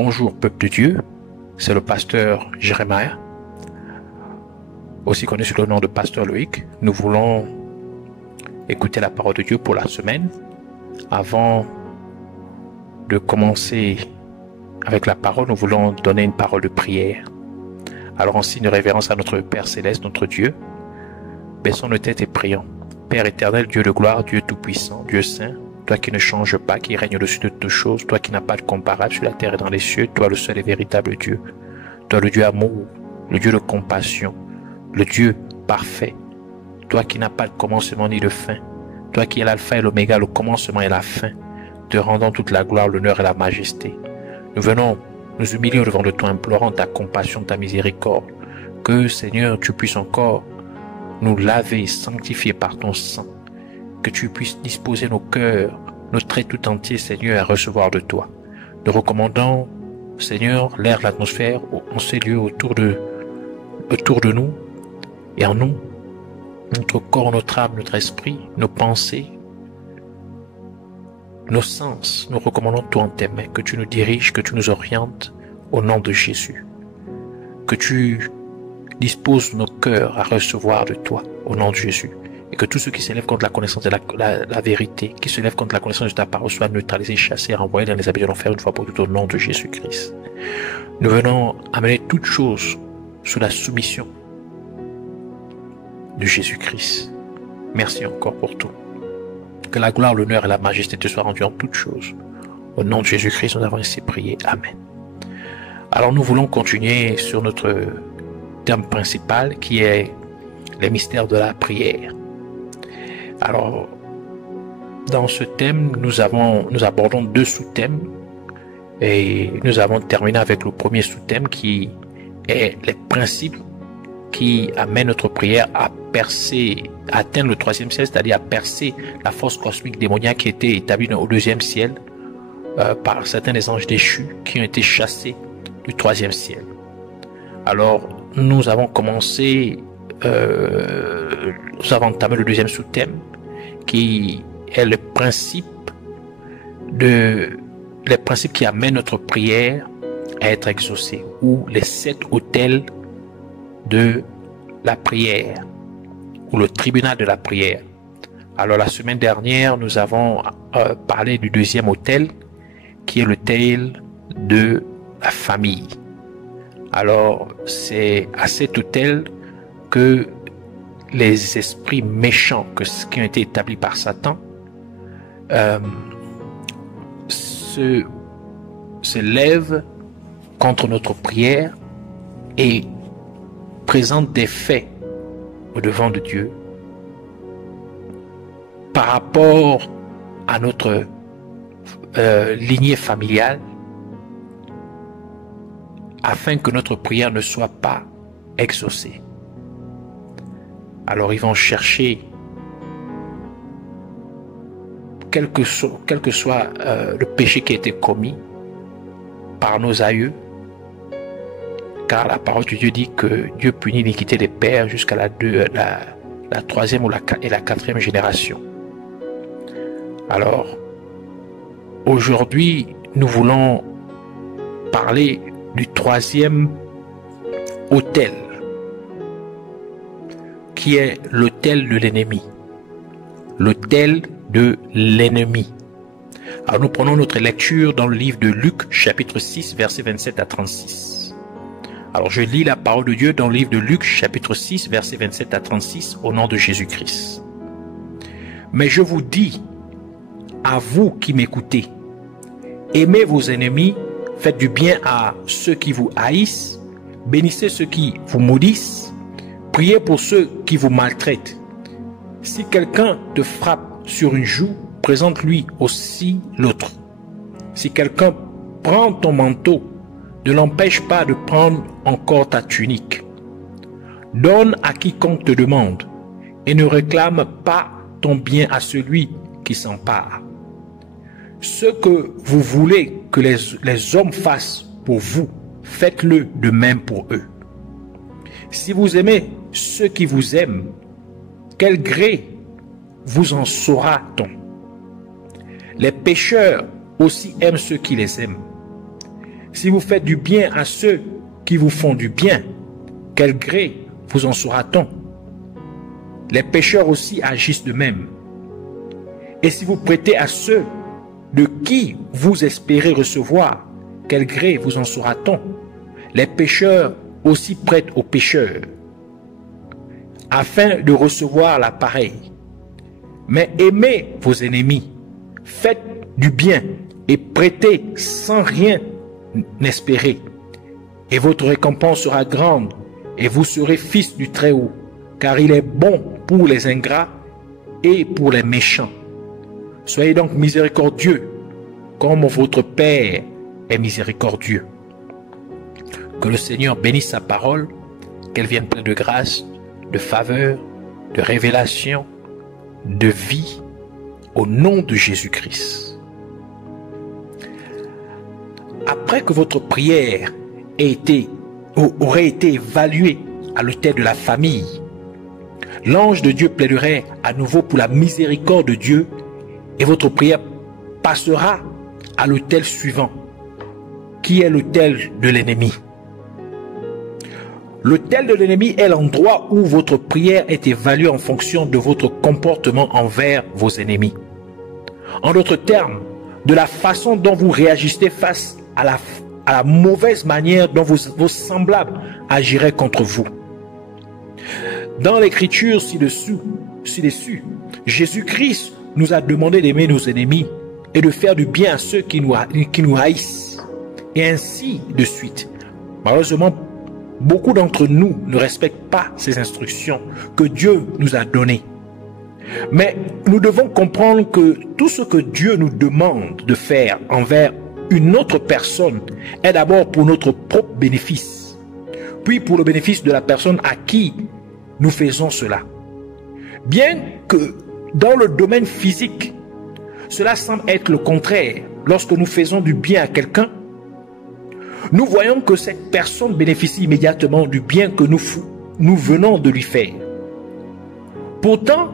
Bonjour peuple de Dieu, c'est le pasteur Jérémie, aussi connu sous le nom de pasteur Loïc. Nous voulons écouter la parole de Dieu pour la semaine. Avant de commencer avec la parole, nous voulons donner une parole de prière. Alors en signe de révérence à notre Père Céleste, notre Dieu, baissons nos têtes et prions. Père éternel, Dieu de gloire, Dieu tout-puissant, Dieu saint, toi qui ne changes pas, qui règne au-dessus de toutes choses, toi qui n'as pas de comparable sur la terre et dans les cieux, toi le seul et véritable Dieu, toi le Dieu amour, le Dieu de compassion, le Dieu parfait, toi qui n'as pas de commencement ni de fin, toi qui es l'alpha et l'oméga, le commencement et la fin, te rendant toute la gloire, l'honneur et la majesté. Nous venons nous humilier devant de toi, implorant ta compassion, ta miséricorde, que Seigneur, tu puisses encore nous laver, sanctifier par ton sang, que tu puisses disposer nos cœurs, nos traits tout entiers, Seigneur, à recevoir de toi. Nous recommandons, Seigneur, l'air, l'atmosphère, en ces lieux autour de nous et en nous, notre corps, notre âme, notre esprit, nos pensées, nos sens. Nous recommandons tout en tes mains, que tu nous diriges, que tu nous orientes au nom de Jésus. Que tu disposes nos cœurs à recevoir de toi au nom de Jésus. Et que tous ceux qui s'élèvent contre la connaissance de la vérité, qui s'élèvent contre la connaissance de ta parole, soient neutralisés, chassés, renvoyés dans les abîmes de l'enfer une fois pour toutes au nom de Jésus-Christ. Nous venons amener toutes choses sous la soumission de Jésus-Christ. Merci encore pour tout. Que la gloire, l'honneur et la majesté te soient rendues en toutes choses. Au nom de Jésus-Christ, nous avons ainsi prié. Amen. Alors nous voulons continuer sur notre thème principal qui est les mystères de la prière. Alors, dans ce thème, nous abordons deux sous-thèmes et nous avons terminé avec le premier sous-thème qui est les principes qui amènent notre prière à atteindre le troisième ciel, c'est-à-dire à percer la force cosmique démoniaque qui était établie au deuxième ciel par certains des anges déchus qui ont été chassés du troisième ciel. Alors, nous avons commencé, nous avons entamé le deuxième sous-thème qui est les principes qui amènent notre prière à être exaucée, ou les 7 autels de la prière, ou le tribunal de la prière. Alors la semaine dernière, nous avons parlé du deuxième autel, qui est l'autel de la famille. Alors c'est à cet autel que les esprits méchants qui ont été établis par Satan se lèvent contre notre prière et présentent des faits au devant de Dieu par rapport à notre lignée familiale, afin que notre prière ne soit pas exaucée. Alors ils vont chercher, quel que soit le péché qui a été commis par nos aïeux, car la parole de Dieu dit que Dieu punit l'iniquité des pères jusqu'à la troisième et la quatrième génération. Alors, aujourd'hui, nous voulons parler du troisième autel, qui est l'autel de l'ennemi. L'autel de l'ennemi. Alors nous prenons notre lecture dans le livre de Luc, chapitre 6, versets 27 à 36. Alors je lis la parole de Dieu dans le livre de Luc, chapitre 6, versets 27 à 36, au nom de Jésus-Christ. Mais je vous dis, à vous qui m'écoutez, aimez vos ennemis, faites du bien à ceux qui vous haïssent, bénissez ceux qui vous maudissent, priez pour ceux qui vous maltraitent. Si quelqu'un te frappe sur une joue, présente-lui aussi l'autre. Si quelqu'un prend ton manteau, ne l'empêche pas de prendre encore ta tunique. Donne à quiconque te demande et ne réclame pas ton bien à celui qui s'empare. Ce que vous voulez que les hommes fassent pour vous, faites-le de même pour eux. Si vous aimez ceux qui vous aiment, quel gré vous en saura-t-on? Les pécheurs aussi aiment ceux qui les aiment. Si vous faites du bien à ceux qui vous font du bien, quel gré vous en sera-t-on? Les pécheurs aussi agissent de même. Et si vous prêtez à ceux de qui vous espérez recevoir, quel gré vous en sera-t-on? Les pécheurs aussi prêtent aux pécheurs, afin de recevoir la pareille. Mais aimez vos ennemis, faites du bien et prêtez sans rien n'espérer. Et votre récompense sera grande, et vous serez fils du Très-Haut, car il est bon pour les ingrats et pour les méchants. Soyez donc miséricordieux, comme votre Père est miséricordieux. Que le Seigneur bénisse sa parole, qu'elle vienne pleine de grâce, de faveur, de révélation, de vie, au nom de Jésus-Christ. Après que votre prière aurait été évaluée à l'autel de la famille, l'ange de Dieu plaiderait à nouveau pour la miséricorde de Dieu et votre prière passera à l'autel suivant, qui est l'autel de l'ennemi. L'autel de l'ennemi est l'endroit où votre prière est évaluée en fonction de votre comportement envers vos ennemis. En d'autres termes, de la façon dont vous réagissez face à la mauvaise manière dont vos semblables agiraient contre vous. Dans l'écriture ci-dessus, Jésus-Christ nous a demandé d'aimer nos ennemis et de faire du bien à ceux qui nous haïssent. Et ainsi de suite. Malheureusement, beaucoup d'entre nous ne respectent pas ces instructions que Dieu nous a données. Mais nous devons comprendre que tout ce que Dieu nous demande de faire envers une autre personne est d'abord pour notre propre bénéfice, puis pour le bénéfice de la personne à qui nous faisons cela. Bien que dans le domaine physique, cela semble être le contraire. Lorsque nous faisons du bien à quelqu'un, nous voyons que cette personne bénéficie immédiatement du bien que nous venons de lui faire. Pourtant,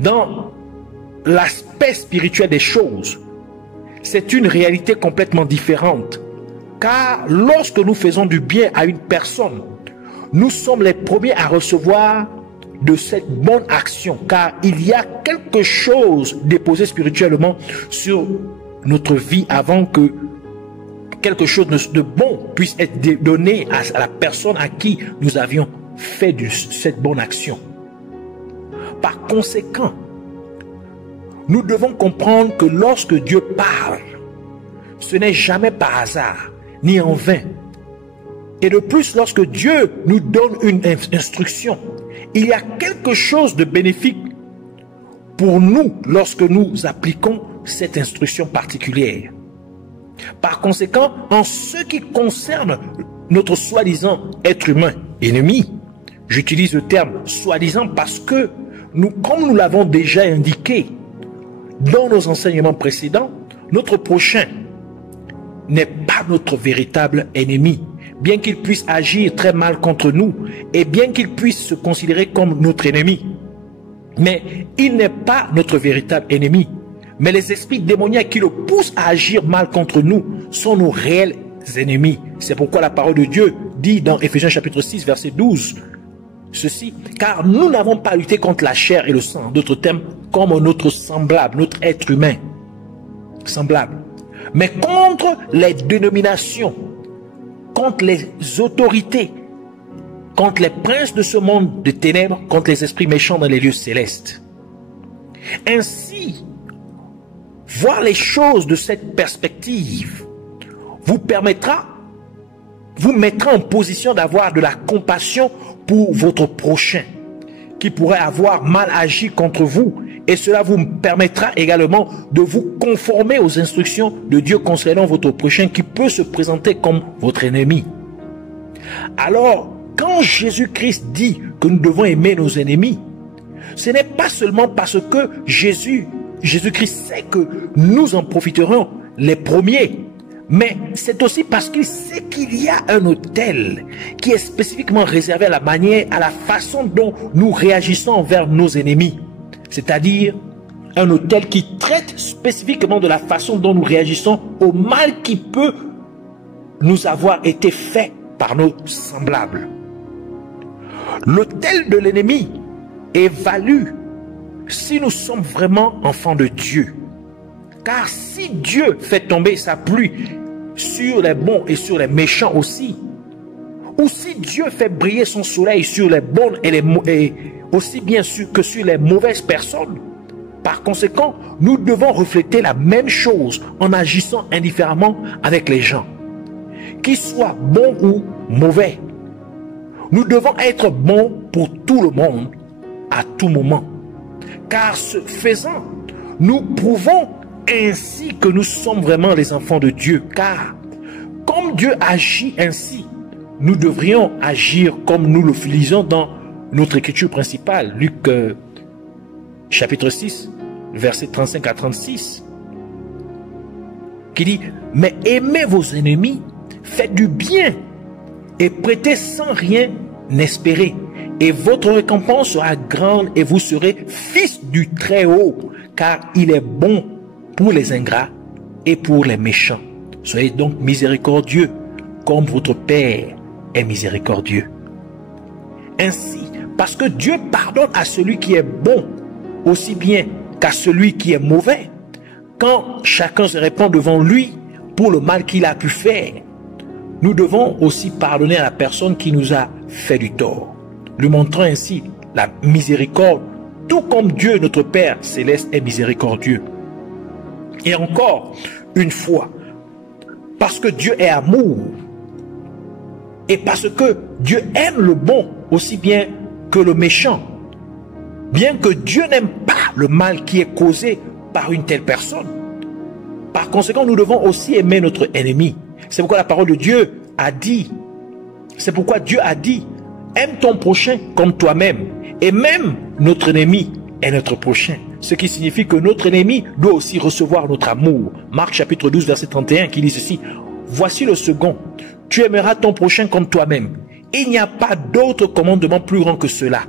dans l'aspect spirituel des choses, c'est une réalité complètement différente. Car lorsque nous faisons du bien à une personne, nous sommes les premiers à recevoir de cette bonne action. Car il y a quelque chose déposé spirituellement sur notre vie avant que quelque chose de bon puisse être donné à la personne à qui nous avions fait cette bonne action. Par conséquent, nous devons comprendre que lorsque Dieu parle, ce n'est jamais par hasard, ni en vain. Et de plus, lorsque Dieu nous donne une instruction, il y a quelque chose de bénéfique pour nous lorsque nous appliquons cette instruction particulière. Par conséquent, en ce qui concerne notre soi-disant être humain ennemi, j'utilise le terme soi-disant parce que comme nous l'avons déjà indiqué dans nos enseignements précédents, notre prochain n'est pas notre véritable ennemi, bien qu'il puisse agir très mal contre nous et bien qu'il puisse se considérer comme notre ennemi. Mais il n'est pas notre véritable ennemi. Mais les esprits démoniaques qui le poussent à agir mal contre nous sont nos réels ennemis. C'est pourquoi la parole de Dieu dit dans Éphésiens chapitre 6 verset 12 ceci: car nous n'avons pas lutté contre la chair et le sang, d'autres termes, comme notre semblable, notre être humain semblable, mais contre les dénominations, contre les autorités, contre les princes de ce monde de ténèbres, contre les esprits méchants dans les lieux célestes. Ainsi, voir les choses de cette perspective vous mettra en position d'avoir de la compassion pour votre prochain qui pourrait avoir mal agi contre vous, et cela vous permettra également de vous conformer aux instructions de Dieu concernant votre prochain qui peut se présenter comme votre ennemi. Alors, quand Jésus-Christ dit que nous devons aimer nos ennemis, ce n'est pas seulement parce que Jésus-Christ sait que nous en profiterons les premiers, mais c'est aussi parce qu'il sait qu'il y a un autel qui est spécifiquement réservé à la façon dont nous réagissons envers nos ennemis. C'est-à-dire un autel qui traite spécifiquement de la façon dont nous réagissons au mal qui peut nous avoir été faits par nos semblables. L'autel de l'ennemi évalue si nous sommes vraiment enfants de Dieu. Car si Dieu fait tomber sa pluie sur les bons et sur les méchants aussi, ou si Dieu fait briller son soleil sur les bonnes et aussi bien que sur les mauvaises personnes, par conséquent, nous devons refléter la même chose en agissant indifféremment avec les gens, qu'ils soient bons ou mauvais. Nous devons être bons pour tout le monde, à tout moment. Car ce faisant, nous prouvons ainsi que nous sommes vraiment les enfants de Dieu. Car comme Dieu agit ainsi, nous devrions agir comme nous le lisons dans notre écriture principale, Luc chapitre 6, versets 35 à 36, qui dit: mais aimez vos ennemis, faites du bien et prêtez sans rien espérer, et votre récompense sera grande et vous serez fils du Très-Haut, car il est bon pour les ingrats et pour les méchants. Soyez donc miséricordieux comme votre Père est miséricordieux. Ainsi, parce que Dieu pardonne à celui qui est bon aussi bien qu'à celui qui est mauvais, quand chacun se répand devant lui pour le mal qu'il a pu faire, nous devons aussi pardonner à la personne qui nous a fait du tort, lui montrant ainsi la miséricorde, tout comme Dieu notre Père céleste est miséricordieux. Et encore une fois, parce que Dieu est amour, et parce que Dieu aime le bon aussi bien que le méchant, bien que Dieu n'aime pas le mal qui est causé par une telle personne, par conséquent, nous devons aussi aimer notre ennemi. C'est pourquoi la parole de Dieu a dit, c'est pourquoi Dieu a dit: aime ton prochain comme toi-même. Et même notre ennemi est notre prochain. Ce qui signifie que notre ennemi doit aussi recevoir notre amour. Marc chapitre 12 verset 31 qui dit ceci: voici le second, tu aimeras ton prochain comme toi-même. Il n'y a pas d'autre commandement plus grand que cela.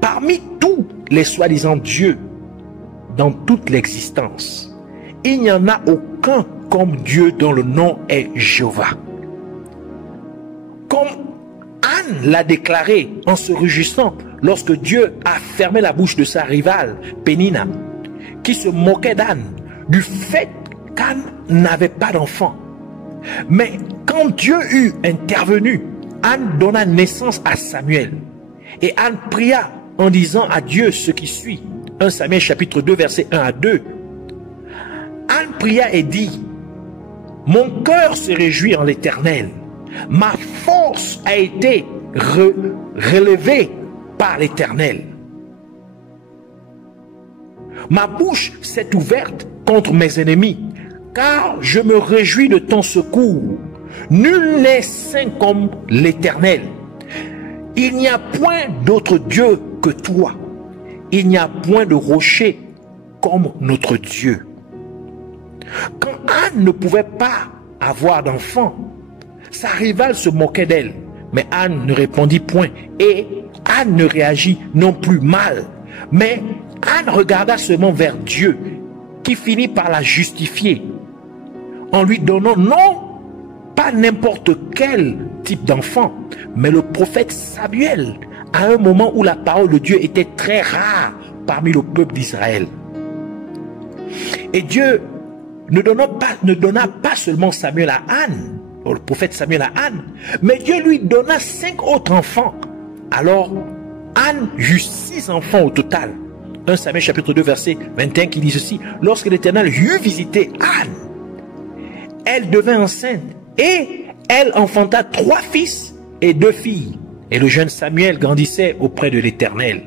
Parmi tous les soi-disant dieux dans toute l'existence, il n'y en a aucun comme Dieu dont le nom est Jéhovah. Comme Anne l'a déclaré en se réjouissant lorsque Dieu a fermé la bouche de sa rivale Pénina, qui se moquait d'Anne du fait qu'Anne n'avait pas d'enfant. Mais quand Dieu eut intervenu, Anne donna naissance à Samuel. Et Anne pria en disant à Dieu ce qui suit. 1 Samuel chapitre 2 verset 1 à 2. Anne pria et dit: mon cœur se réjouit en l'Éternel. Ma force a été relevée par l'Éternel. Ma bouche s'est ouverte contre mes ennemis, car je me réjouis de ton secours. Nul n'est saint comme l'Éternel. Il n'y a point d'autre Dieu que toi. Il n'y a point de rocher comme notre Dieu. Quand Anne ne pouvait pas avoir d'enfant, sa rivale se moquait d'elle. Mais Anne ne répondit point et Anne ne réagit non plus mal. Mais Anne regarda seulement vers Dieu, qui finit par la justifier en lui donnant non pas n'importe quel type d'enfant, mais le prophète Samuel, à un moment où la parole de Dieu était très rare parmi le peuple d'Israël. Et Dieu ne donna pas seulement Samuel à Anne, le prophète Samuel à Anne, mais Dieu lui donna 5 autres enfants. Alors Anne eut 6 enfants au total. 1 Samuel chapitre 2 verset 21 qui dit ceci: lorsque l'Éternel eut visité Anne, elle devint enceinte et elle enfanta 3 fils et 2 filles. Et le jeune Samuel grandissait auprès de l'Éternel.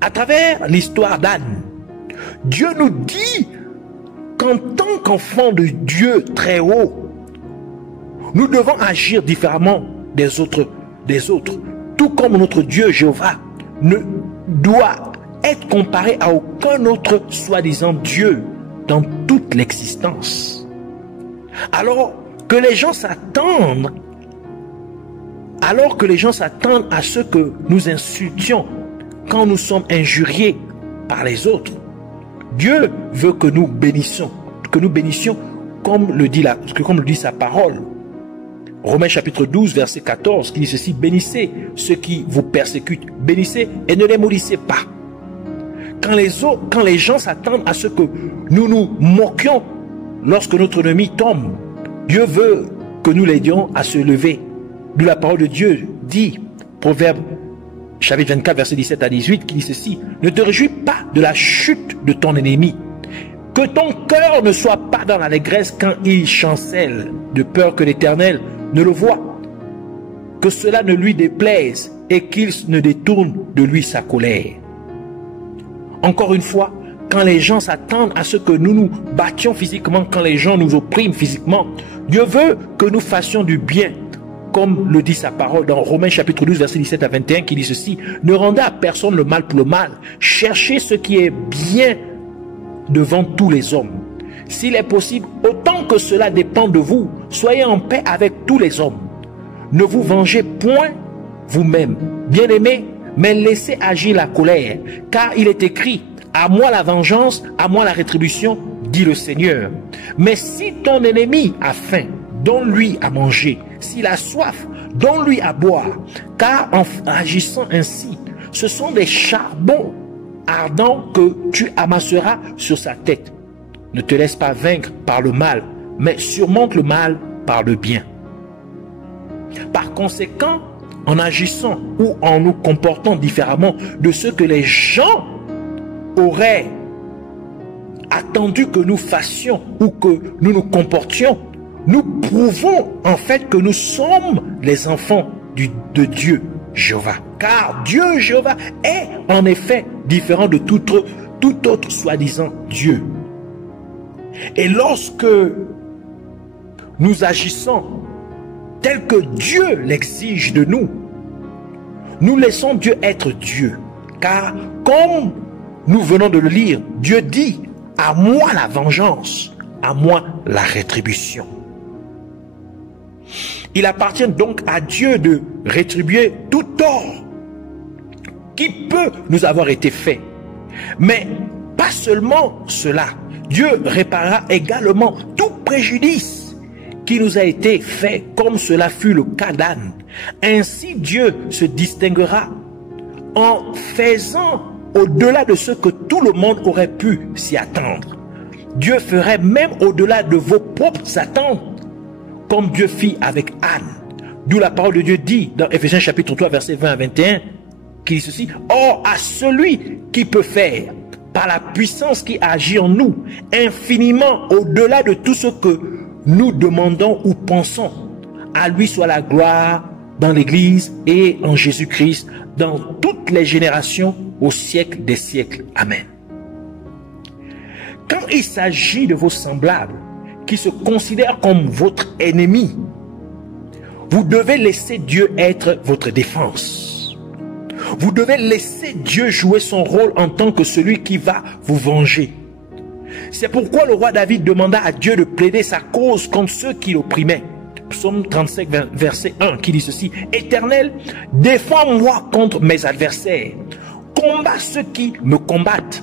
À travers l'histoire d'Anne, Dieu nous dit qu'en tant qu'enfants de Dieu très haut, nous devons agir différemment des autres, tout comme notre Dieu Jéhovah ne doit être comparé à aucun autre soi-disant Dieu dans toute l'existence. Alors que les gens s'attendent à ce que nous insultions quand nous sommes injuriés par les autres, Dieu veut que nous bénissions comme le dit sa parole. Romains chapitre 12, verset 14, qui dit ceci: bénissez ceux qui vous persécutent, bénissez et ne les maudissez pas. Quand les gens s'attendent à ce que nous nous moquions lorsque notre ennemi tombe, Dieu veut que nous l'aidions à se lever. D'où la parole de Dieu dit, Proverbe chapitre 24, verset 17 à 18, qui dit ceci: ne te réjouis pas de la chute de ton ennemi, que ton cœur ne soit pas dans l'allégresse quand il chancelle, de peur que l'Éternel ne le voie, que cela ne lui déplaise et qu'il ne détourne de lui sa colère. Encore une fois, quand les gens s'attendent à ce que nous nous battions physiquement, quand les gens nous oppriment physiquement, Dieu veut que nous fassions du bien, comme le dit sa parole dans Romains chapitre 12, verset 17 à 21, qui dit ceci: ne rendez à personne le mal pour le mal, cherchez ce qui est bien devant tous les hommes. S'il est possible, autant que cela dépend de vous, soyez en paix avec tous les hommes. Ne vous vengez point vous-même, bien-aimés, mais laissez agir la colère, car il est écrit: à moi la vengeance, à moi la rétribution, dit le Seigneur. Mais si ton ennemi a faim, donne-lui à manger. S'il a soif, donne-lui à boire. Car en agissant ainsi, ce sont des charbons ardents que tu amasseras sur sa tête. Ne te laisse pas vaincre par le mal, mais surmonte le mal par le bien. Par conséquent, en agissant ou en nous comportant différemment de ce que les gens auraient attendu que nous fassions ou que nous nous comportions, nous prouvons en fait que nous sommes les enfants de Dieu Jéhovah. Car Dieu Jéhovah est en effet différent de tout autre soi-disant Dieu. Et lorsque nous agissons tel que Dieu l'exige de nous, nous laissons Dieu être Dieu. Car comme nous venons de le lire, Dieu dit: à moi la vengeance, à moi la rétribution. Il appartient donc à Dieu de rétribuer tout tort qui peut nous avoir été fait. Mais pas seulement cela, Dieu réparera également tout préjudice qui nous a été fait, comme cela fut le cas d'Anne. Ainsi Dieu se distinguera en faisant au-delà de ce que tout le monde aurait pu s'y attendre. Dieu ferait même au-delà de vos propres attentes, comme Dieu fit avec Anne. D'où la parole de Dieu dit dans Éphésiens chapitre 3, verset 20 à 21, qui dit ceci: or à celui qui peut faire, par la puissance qui agit en nous, infiniment au-delà de tout ce que nous demandons ou pensons, à lui soit la gloire dans l'Église et en Jésus-Christ, dans toutes les générations, au siècle des siècles. Amen. Quand il s'agit de vos semblables qui se considèrent comme votre ennemi, vous devez laisser Dieu être votre défense. Vous devez laisser Dieu jouer son rôle en tant que celui qui va vous venger. C'est pourquoi le roi David demanda à Dieu de plaider sa cause contre ceux qui l'opprimaient. Psaume 35, verset 1, qui dit ceci: Éternel, défends-moi contre mes adversaires, combat ceux qui me combattent.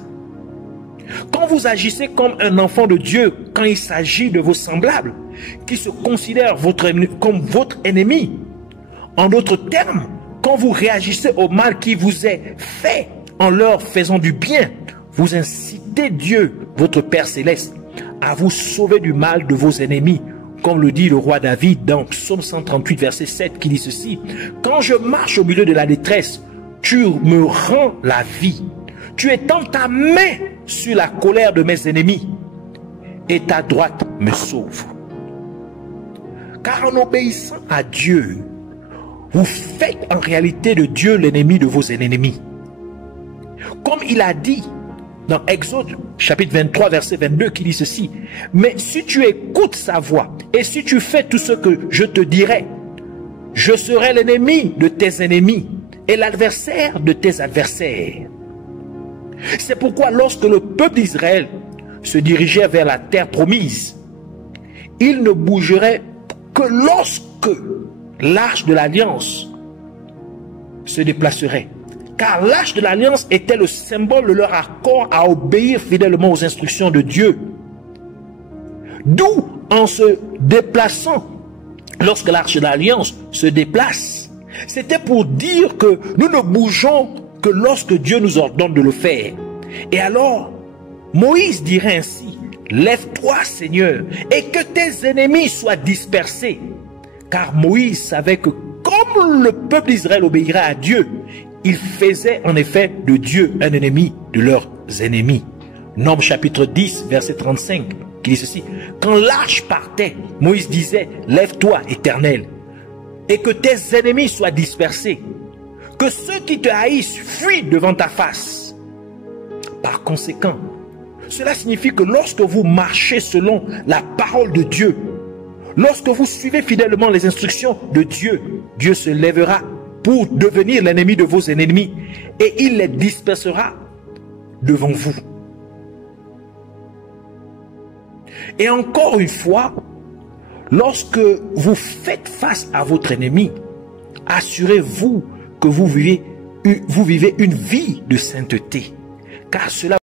Quand vous agissez comme un enfant de Dieu, quand il s'agit de vos semblables, qui se considèrent comme votre ennemi, en d'autres termes, quand vous réagissez au mal qui vous est fait en leur faisant du bien, vous incitez Dieu, votre Père Céleste, à vous sauver du mal de vos ennemis, comme le dit le roi David dans Psaume 138, verset 7, qui dit ceci: quand je marche au milieu de la détresse, tu me rends la vie. Tu étends ta main sur la colère de mes ennemis et ta droite me sauve. Car en obéissant à Dieu, vous faites en réalité de Dieu l'ennemi de vos ennemis. Comme il a dit dans Exode chapitre 23 verset 22 qui dit ceci: mais si tu écoutes sa voix et si tu fais tout ce que je te dirai, je serai l'ennemi de tes ennemis et l'adversaire de tes adversaires. C'est pourquoi lorsque le peuple d'Israël se dirigeait vers la terre promise, il ne bougerait que lorsque l'arche de l'alliance se déplacerait. Car l'arche de l'alliance était le symbole de leur accord à obéir fidèlement aux instructions de Dieu. D'où en se déplaçant, lorsque l'arche de l'alliance se déplace, c'était pour dire que nous ne bougeons que lorsque Dieu nous ordonne de le faire. Et alors, Moïse dirait ainsi, lève-toi Seigneur, et que tes ennemis soient dispersés. Car Moïse savait que comme le peuple d'Israël obéirait à Dieu, il faisait en effet de Dieu un ennemi de leurs ennemis. Nombres chapitre 10, verset 35, qui dit ceci. Quand l'arche partait, Moïse disait, lève-toi Éternel, et que tes ennemis soient dispersés, que ceux qui te haïssent fuient devant ta face. Par conséquent, cela signifie que lorsque vous marchez selon la parole de Dieu, lorsque vous suivez fidèlement les instructions de Dieu, Dieu se lèvera pour devenir l'ennemi de vos ennemis et il les dispersera devant vous. Et encore une fois, lorsque vous faites face à votre ennemi, assurez-vous que vous vivez une vie de sainteté, car cela